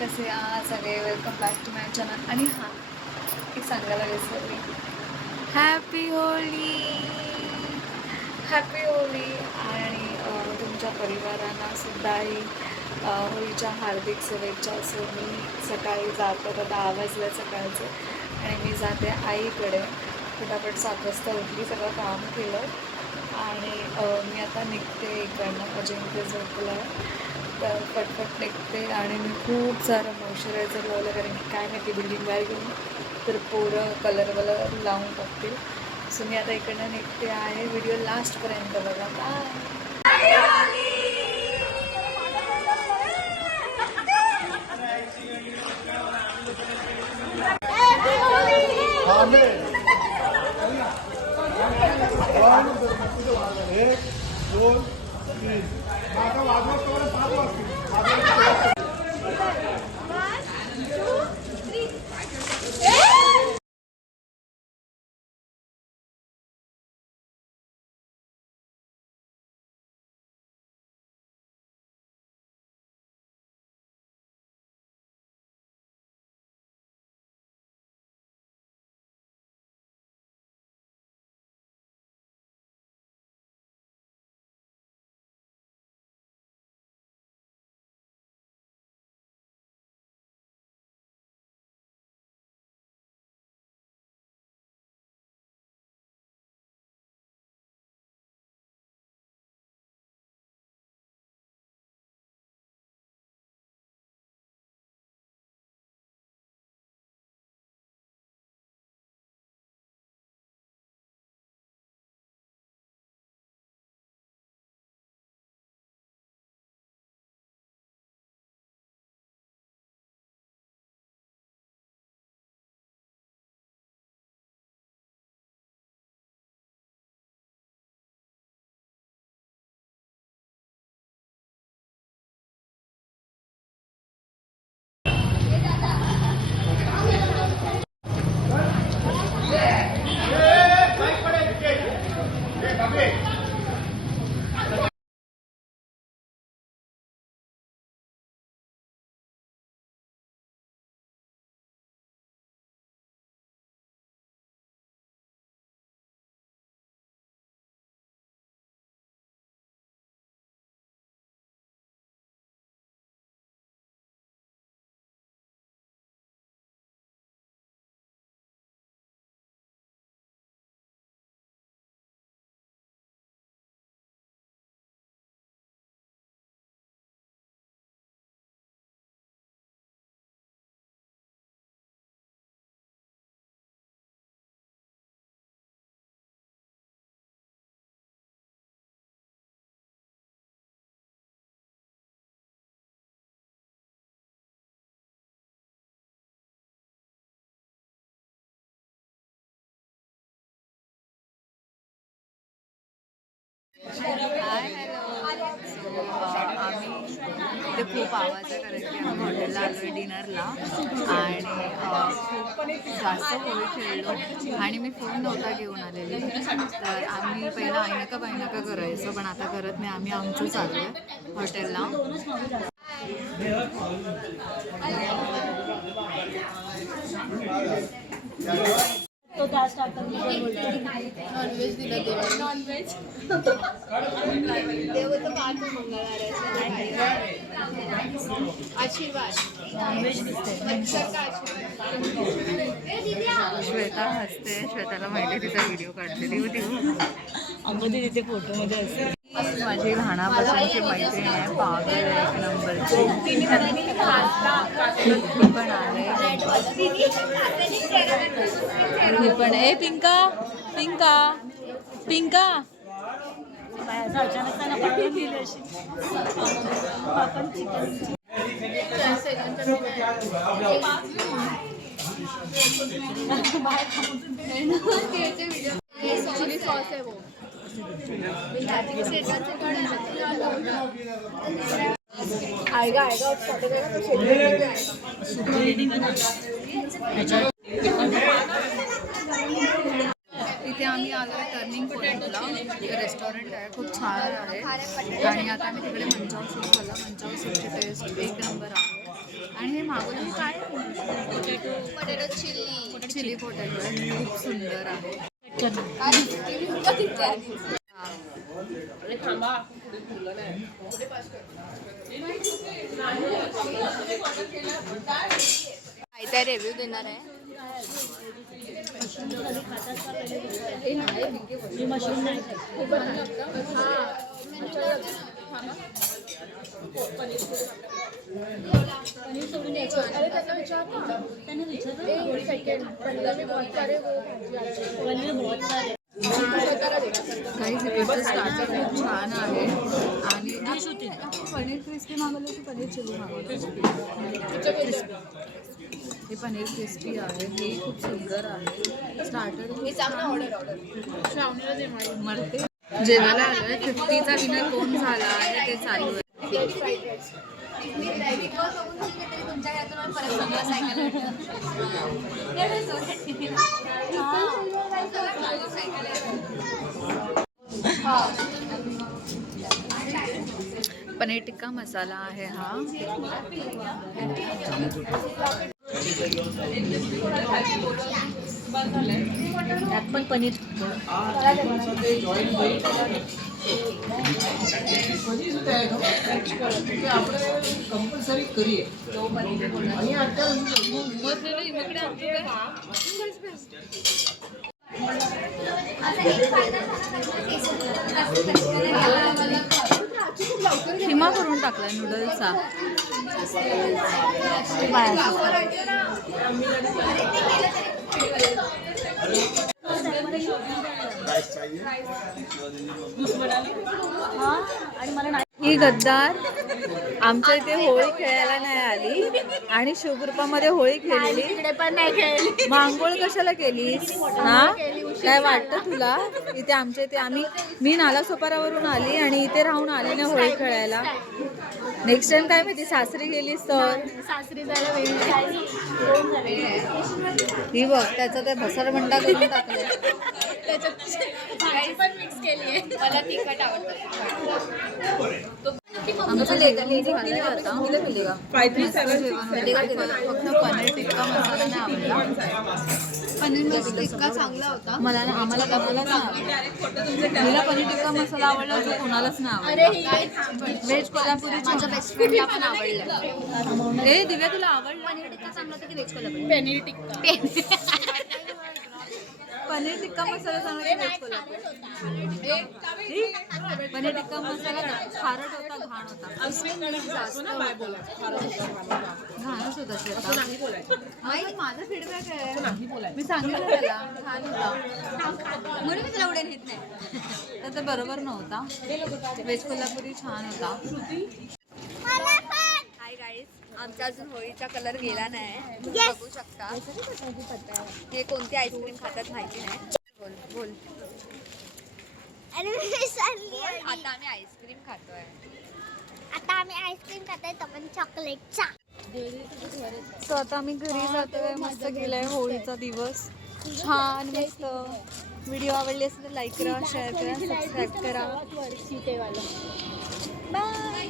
कसे आहात सगळे. Welcome back to my channel. आणि हां, एक सांगायला विसरली, हॅपी होली. Happy Holy. आणि तुमच्या परिवारांना सुद्धाही होळीच्या हार्दिक शुभेच्छा. असो मी सकाळी जाते, तर 10 वाजल्या सकाळचे, आणि मी जाते आईकडे. फटाफट 7 वाजता उठली, सगळं काम केलं आणि मी आता निघते इकडनं. अजिंक्य झोपलं आहे तर पटपट निघते. आणि मी खूप सारं मॉइश्चरायझर लावलं, कारण की काय माहिती बिल्डिंग बाहेर घेऊन तर पोरं कलर लावून टाकतील. सो मी आता इकडनं निघते आहे. व्हिडिओ लास्टपर्यंत बघा. बाय. एक दोन तीन माझा वाजवत 5 वाजतील. हाय, हॅलो. सो आम्ही इथे खूप आवाज आहे, कारण की आम्ही हॉटेलला आलो आहे डिनरला. आणि खूप जास्त होळी खेळलो आणि मी फोन नव्हता घेऊन आलेली. तर आम्ही पहिला ऐनका करायचो, पण आता करत नाही. आम्ही आमचं चाललो आहे हॉटेलला. तो गॅस टाकतात नॉनव्हेज दिलं देवा. नॉनव्हेज देवाचं पाठ मंगळवार आशीर्वाद. नॉनव्हेज श्वेता हसते. श्वेताला माहिती, तिचा व्हिडिओ काढलेली होती. अगदी तिथे फोटोमध्ये असते. माझी लहानापासूनची मैत्रीण आहे, पागल आहे एक नंबरची. पण आहे पण ए पिंका पिंका पिंका असं अचानक त्यांना पाठवून दिली अशी. आपण चिकन चिली सॉस आहे वो. आएगा आएगा और स्टार्टेगा तो इथे आम्ही आलो आहे टर्निंग पॉईंटला. रेस्टॉरंट आहे, खूप छान आहे. आणि आता मी तिकडे मंचाव सूप खाल्ला. मंचाव सूपची टेस्ट एक नंबर आहे. आणि हे मागवलं काय पोटॅटो चिली पोटॅटो आहे. खूप सुंदर आहे. काय रिव्ह्यू देणार आहे. मशरूम नाही पनीर सोडून द्यायचं. अरे त्यांना काही इकडचं स्टार्टर खूप छान आहे. आणि पनीर क्रिस्पी मागवलं की पनीर चिली मागवलं. हे पनीर क्रिस्पी आहे. हे खूप सुंदर आहे. स्टार्टर मरते. जेवायला आलोय. 50चा विनर कोण झाला आहे ते चालू आहे. पनीर टिक्का मसाला आहे हा. त्यात पण पनीर कंपल्सरी करिए आणि आता खिमा करून टाकलाय नूडल्सचा. ही गद्दार आमच्या इथे होळी खेळायला नाही आली आणि शिवकृपामध्ये होळी खेळली. तिकडे पण नाही खेळली. मग आंघोळ कशाला केलीस? हा काय वाटतं तुला? इथे आमच्या इथे मी नालासोपारावरून आली आणि इथे राहून आली नाही होळी खेळायला. नेक्स्ट टाइम काय माहिती सासरी गेलीस तर. सासरी जायला वेळ ही बघ त्याचा ते भसरभंडा करून टाकले. त्याच्यात भाजी पण मिक्स केली आहे. मला तिखट आवडतं. आमचं लेझी झालंय आता. फक्त पनीर टिक्का मसाला नाही आवडला. पनीर टिक्का चांगला होता. आम्हाला डबलच नाही आवडला. तिला पनीर टिक्का मसाला आवडला जो कोणालाच नाही आवडला. व्हेज कोल्हापुरी माझ्या बेस्ट फ्रेंडला पण आवडलं. हे दिव्या तुला आवडलं? पनीर टिक्का चांगला होता की व्हेज कोल्हापुरी? पनीर टिक्का. पनीर टिक्का मसाला चांगला की व्हेज कोल्हापुरी? पनीर टिक्का मसाला खारट होता, घाण होता. घाणच होता श्वेता. माझा फीडबॅक आहे. मी सांगितलं त्याला छान होता म्हणून मी तुला उड्या नेत नाही. तर ते बरोबर नव्हता. व्हेज कोल्हापुरी छान होता. हाय गाईज, आमचा अजून होळीचा कलर गेला नाही. तुम्ही बघू शकता. हे कोणती आईस्क्रीम खातात माहिती नाही. बोल बोल. आता आम्ही आईस्क्रीम खातोय. तो पण चॉकलेटचा. सो आता आम्ही घरी जातोय. मस्त गेलाय होळीचा दिवस. छान मस्त. व्हिडिओ आवडली असेल तर लाईक करा, शेअर करा, सबस्क्राईब करा. वर्षी ते वाला. बाय.